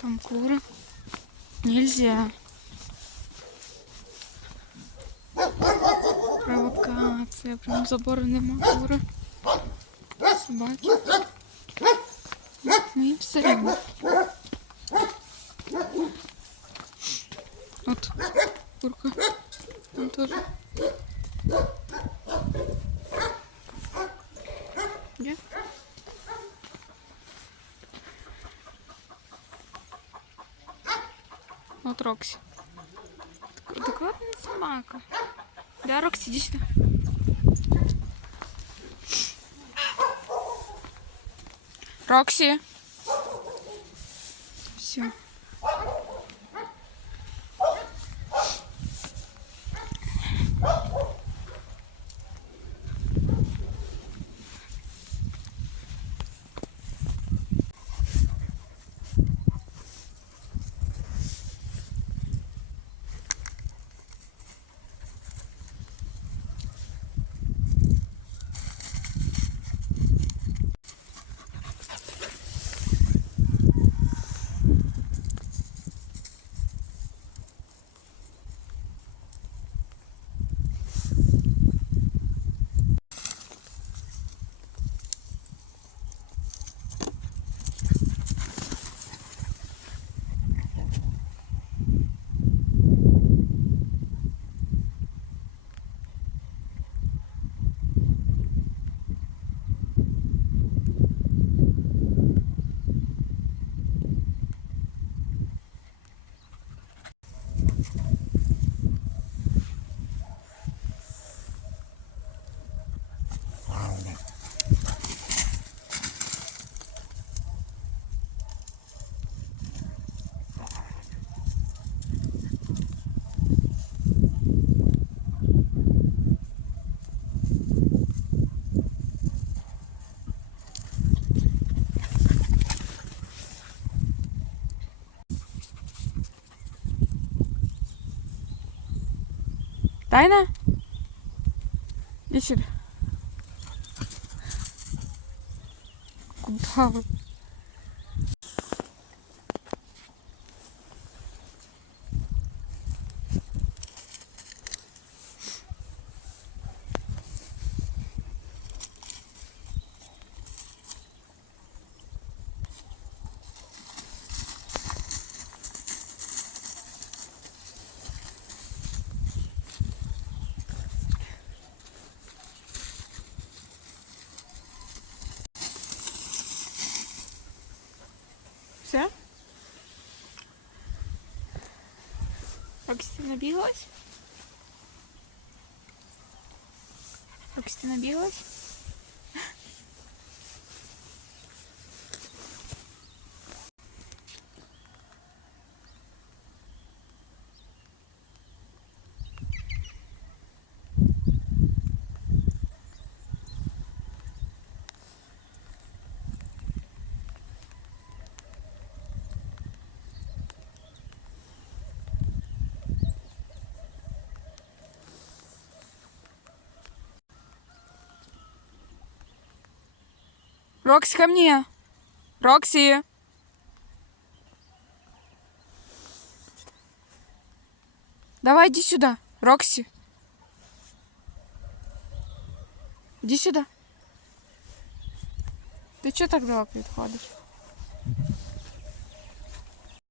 Там куры. Нельзя. Провокация. Прям забору нема кури. Собаки. Мы им все равно. Вот курка. Там тоже. Где? Вот Рокси. Так вот не собака. Да, Рокси, иди сюда. Рокси. Все. Тайна? Иди сюда. Куда вы? Все? Рокси, ты набилась? Рокси, ты набилась? Рокси, ко мне! Рокси! Давай, иди сюда, Рокси. Иди сюда. Ты что так далеко отходишь?